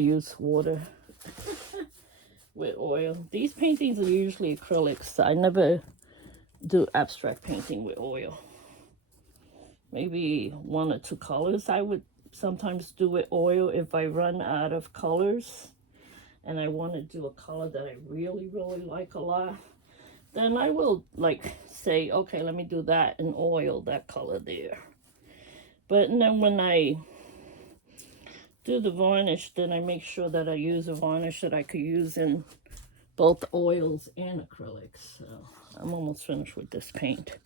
Use water with oil. These paintings are usually acrylics. I never do abstract painting with oil. Maybe 1 or 2 colors I would sometimes do with oil if I run out of colors and I want to do a color that I really like a lot. Then I will like say, okay, let me do that and oil that color there. But then when I do the varnish, then I make sure that I use a varnish that I could use in both oils and acrylics. So I'm almost finished with this paint.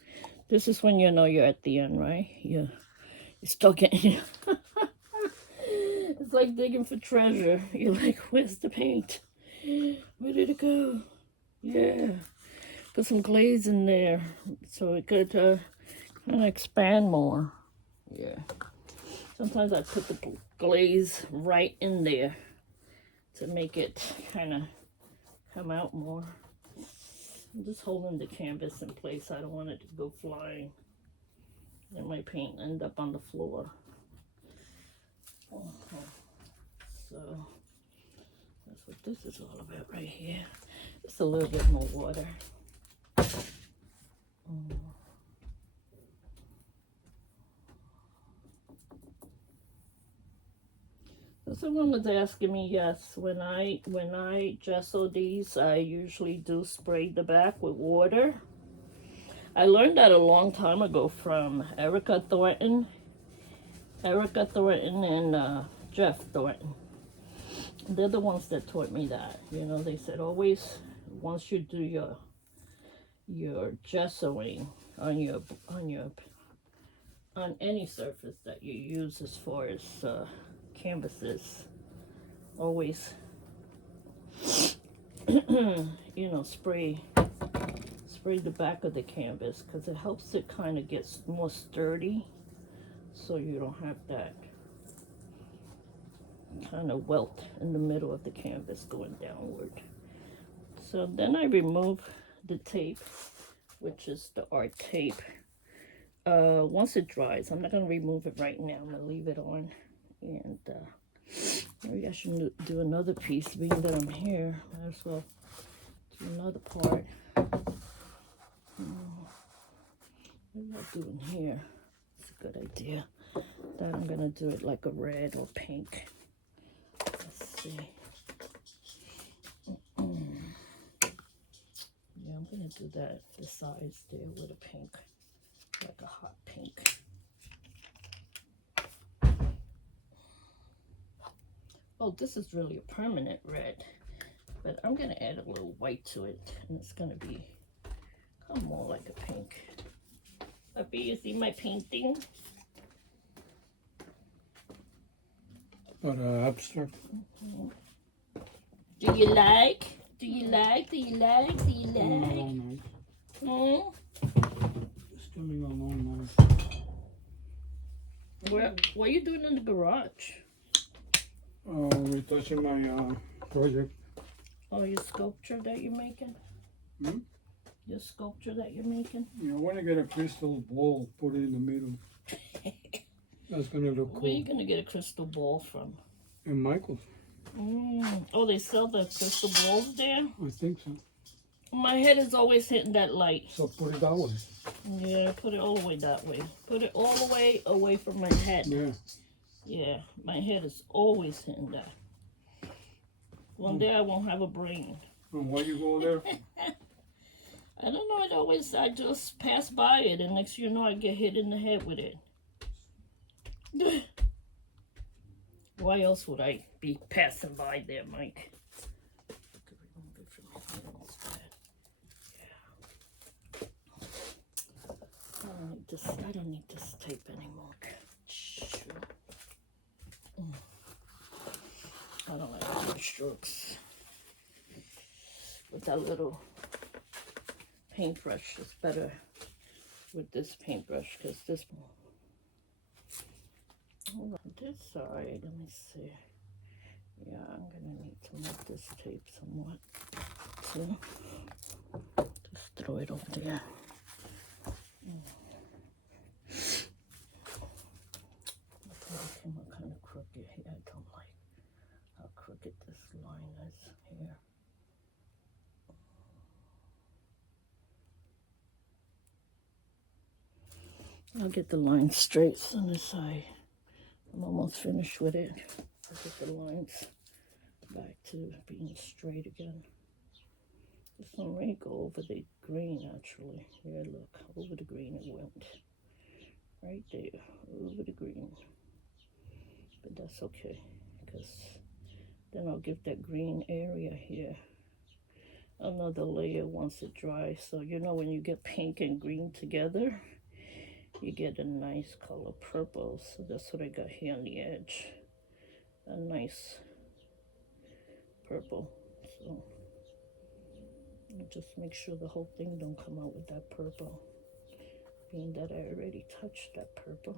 This is when you know you're at the end, right? You're still getting... It's like digging for treasure. You're like, where's the paint? Where did it go? Yeah. Put some glaze in there so it could kind of expand more. Yeah. Sometimes I put the glaze right in there to make it kind of come out more. I'm just holding the canvas in place. I don't want it to go flying and my paint end up on the floor. So that's what this is all about right here. Just a little bit more water. So someone was asking me, yes, when I gesso these, I usually do spray the back with water. I learned that a long time ago from Erica Thornton and Jeff Thornton. They're the ones that taught me that. You know, they said always, once you do your gessoing on any surface that you use as far as canvases, always you know, spray the back of the canvas, because it helps it kind of get more sturdy, so you don't have that kind of welt in the middle of the canvas going downward. So then I remove the tape, which is the art tape. Once it dries, I'm not going to remove it right now. I'm going to leave it on, and maybe I should do another piece. Being that I'm here, might as well do another part. Maybe I'll do in here. It's a good idea. Then I'm going to do it like a red or pink. Let's see. Yeah, I'm going to do that, the sides there with a pink, like a hot pink. Oh, this is really a permanent red, but I'm going to add a little white to it, and it's going to become more like a pink. Puppy, you see my painting? But abstract. Do you like? Do you like? Do you like? Do you like? No. It's coming along now. What are you doing in the garage? Retouching my project. Oh, your sculpture that you're making? Hmm? Your sculpture that you're making? Yeah, I want to get a crystal ball, put it in the middle. That's going to look cool. Where are you going to get a crystal ball from? In Michael's. Oh, they sell the crystal balls there? I think so. My head is always hitting that light. So put it that way. Yeah, put it all the way that way. Put it all the way away from my head. Yeah. Yeah, my head is always hitting that. One day I won't have a brain. And why you go there? I don't know, I just pass by it, and next you know I get hit in the head with it. Why else would I be passing by there, Mike? I don't need this tape anymore. I don't like the strokes. With that little paintbrush, it's better with this paintbrush, because this... On this side, let me see. Yeah, I'm gonna need to move this tape somewhat too. Just throw it over there. The camera kind of crooked here. I don't like how crooked crooked this line is here. I'll get the line straight on this side. I'm almost finished with it. I'll get the lines back to being straight again. This one may go over the green actually. Yeah, look, over the green it went. Right there, over the green. But that's okay, because then I'll give that green area here another layer once it dries. So you know when you get pink and green together, you get a nice color purple. So that's what I got here on the edge. A nice purple. So I'll just make sure the whole thing don't come out with that purple, being that I already touched that purple.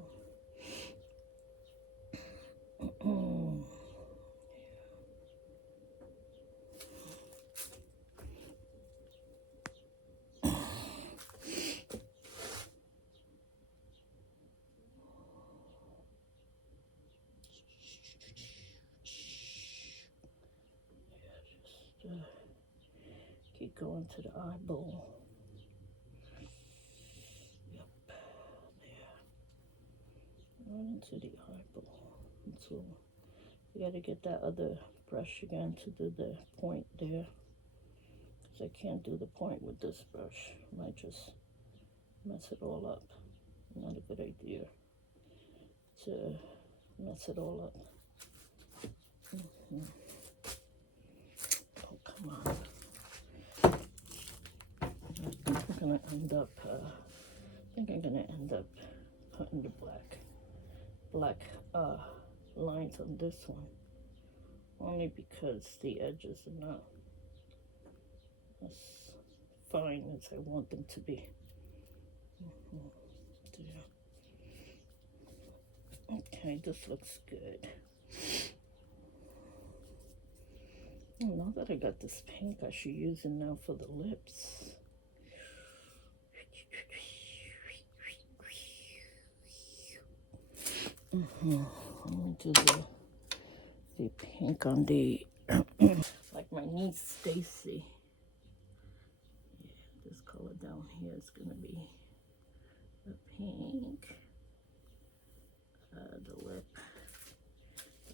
Keep going to the eyeball. Yep, there. Right into the eyeball. So you gotta get that other brush again to do the point there. Because I can't do the point with this brush. I might just mess it all up. Not a good idea to mess it all up. Oh, come on. I'm gonna end up, I think I'm gonna end up putting the black lines on this one. Only because the edges are not as fine as I want them to be. Okay, this looks good. Oh, now that I got this pink, I should use it now for the lips. Let me do the pink on the like my niece Stacy. Yeah, this color down here is gonna be the pink. The lip.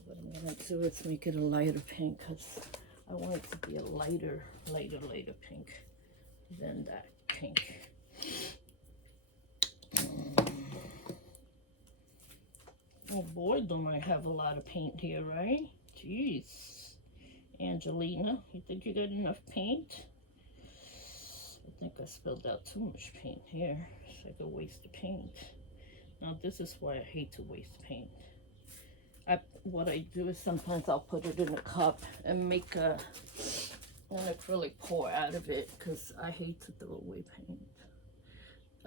What I'm gonna do is make it a lighter pink because I want it to be a lighter pink than that pink. Oh boy, don't I have a lot of paint here, right? Jeez. Angelina, you think you got enough paint? I think I spilled out too much paint here. It's like a waste of paint. Now this is why I hate to waste paint. What I do is sometimes I'll put it in a cup and make an acrylic pour out of it because I hate to throw away paint.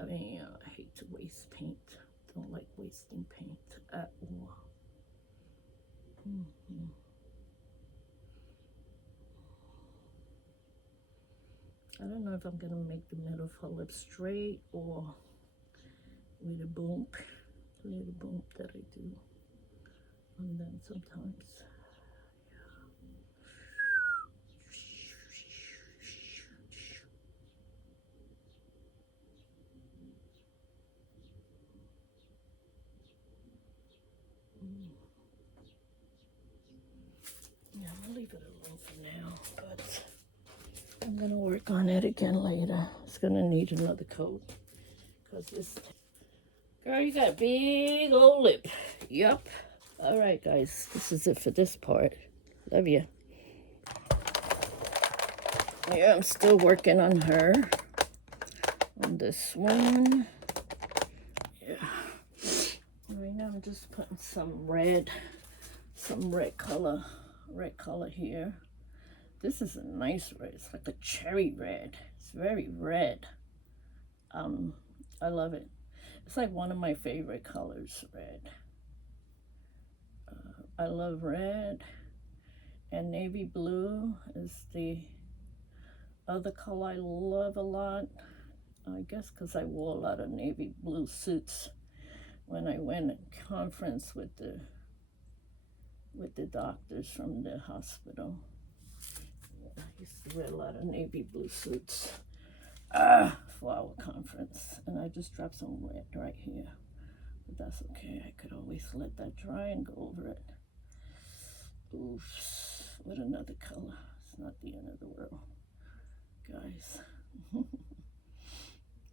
I mean, I hate to waste paint. Don't like wasting paint at all. I don't know if I'm gonna make the middle of her lip straight or with a bump, little bump that I do on them sometimes. Yeah, I'm gonna leave it alone for now, but I'm gonna work on it again later. It's gonna need another coat because this. Girl, you got a big old lip. Yup. All right, guys, this is it for this part. Love you. Yeah, I'm still working on her. On this one. Yeah. Right now I'm just putting some red color here. This is a nice red. It's like a cherry red. It's very red. I love it. It's like one of my favorite colors, red. I love red, and navy blue is the other color I love a lot. I guess because I wore a lot of navy blue suits when I went to conference with with the doctors from the hospital. Yeah, I used to wear a lot of navy blue suits for our conference. And I just dropped some red right here. But that's okay. I could always let that dry and go over it. Oof. With another color. It's not the end of the world, guys.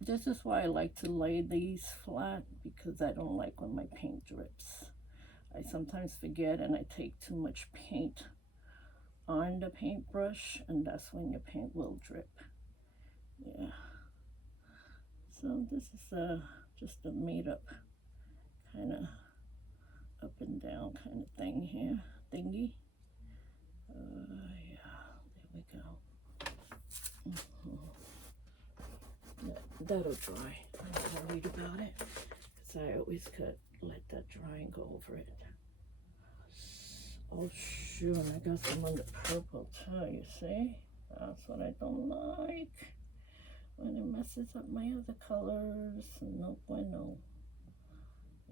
This is why I like to lay these flat, because I don't like when my paint drips. I sometimes forget and I take too much paint on the paintbrush, and that's when your paint will drip. Yeah. So this is just a made up kind of up and down kind of thing here, thingy. Yeah, there we go. That'll dry. I'm not worried about it, because I always let that dry and go over it. Oh shoot, and I got some on the purple too, you see? That's what I don't like. When it messes up my other colors, no bueno.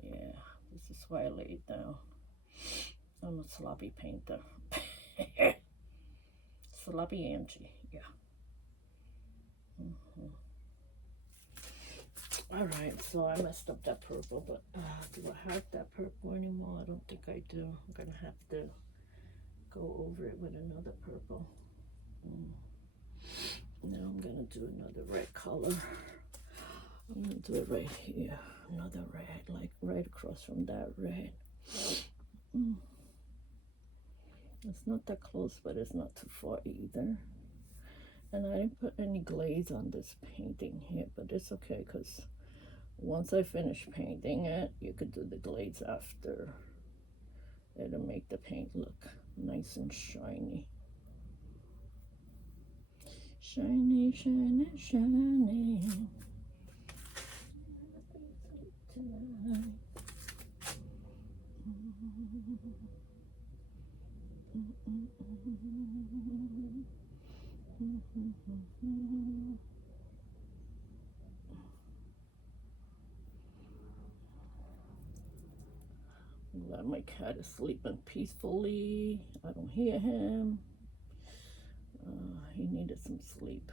Yeah, this is why I lay it down. I'm a sloppy painter. Sloppy Angie, yeah. Alright, so I messed up that purple, but do I have that purple anymore? I don't think I do. I'm gonna have to go over it with another purple. Now I'm gonna do another red color. I'm gonna do it right here. Another red, like right across from that red. It's not that close, but it's not too far either. And I didn't put any glaze on this painting here, but it's okay, because once I finish painting it, you could do the glaze after. It'll make the paint look nice and shiny. Shiny, shiny, shiny. Glad my cat is sleeping peacefully. I don't hear him. He needed some sleep.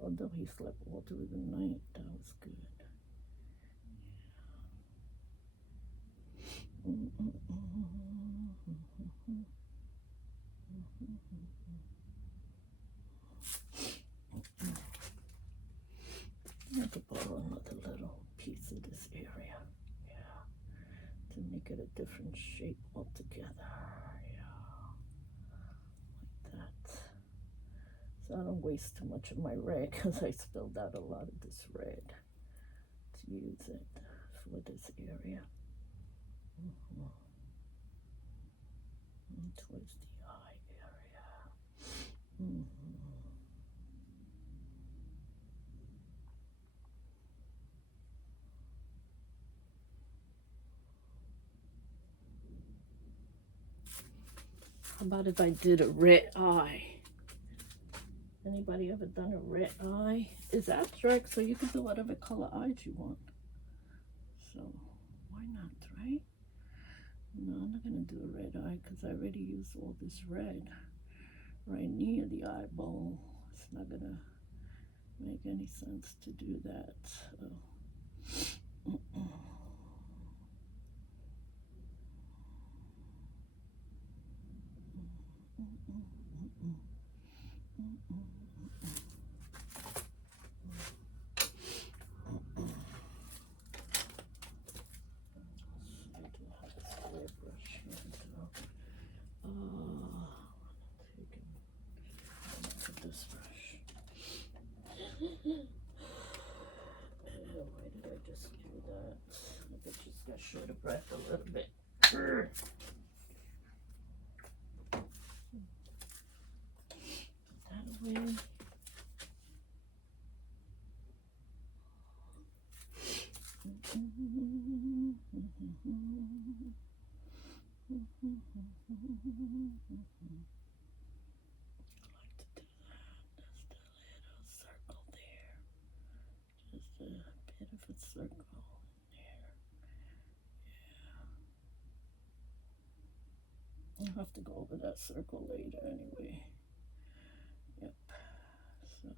Although he slept all through the night, that was good. I could borrow another little piece of this area, yeah, to make it a different shape altogether, yeah, like that. So I don't waste too much of my red, because I spilled out a lot of this red to use it for this area. And towards the eye area. How about if I did a red eye? Anybody ever done a red eye? It's abstract, so you can do whatever color eyes you want. So why not, right? No, I'm not gonna do a red eye, because I already used all this red right near the eyeball. It's not gonna make any sense to do that. So. This brush. Why did I just do that? I bet she's got short of breath a little bit. That away. Just a bit of a circle in there. Yeah. have to go over that circle later anyway. Yep. So.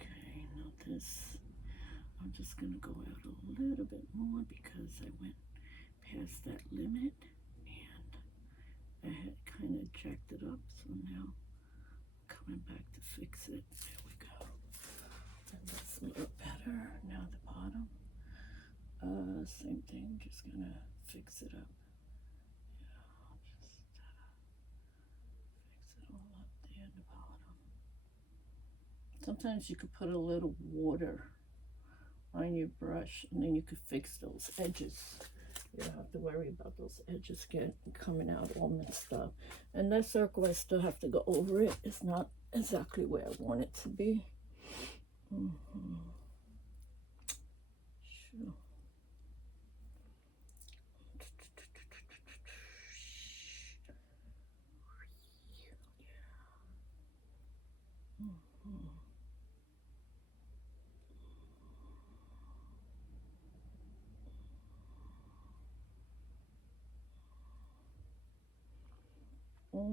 Okay, now this, I'm just going to go out a little bit more because I went past that limit and I had kind of jacked it up, so now I'm coming back to fix it. There we go. And that's a little better. Now the bottom. Same thing, just going to fix it up. Fix it all up there in the bottom. Sometimes you could put a little water on your brush and then you could fix those edges. You don't have to worry about those edges coming out all messed up. And that circle, I still have to go over it. It's not exactly where I want it to be. Sure.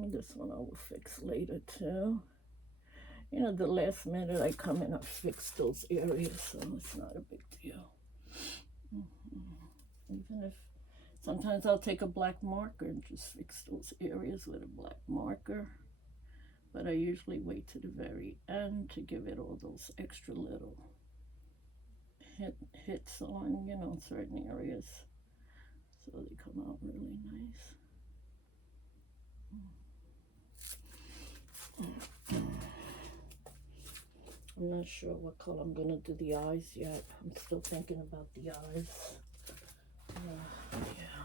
This one I will fix later too. You know, the last minute I come in, I fix those areas, so it's not a big deal. Even if sometimes I'll take a black marker and just fix those areas with a black marker. But I usually wait to the very end to give it all those extra little hits on, you know, certain areas, so they come out really nice. I'm not sure what color I'm gonna do the eyes yet. I'm still thinking about the eyes. Yeah.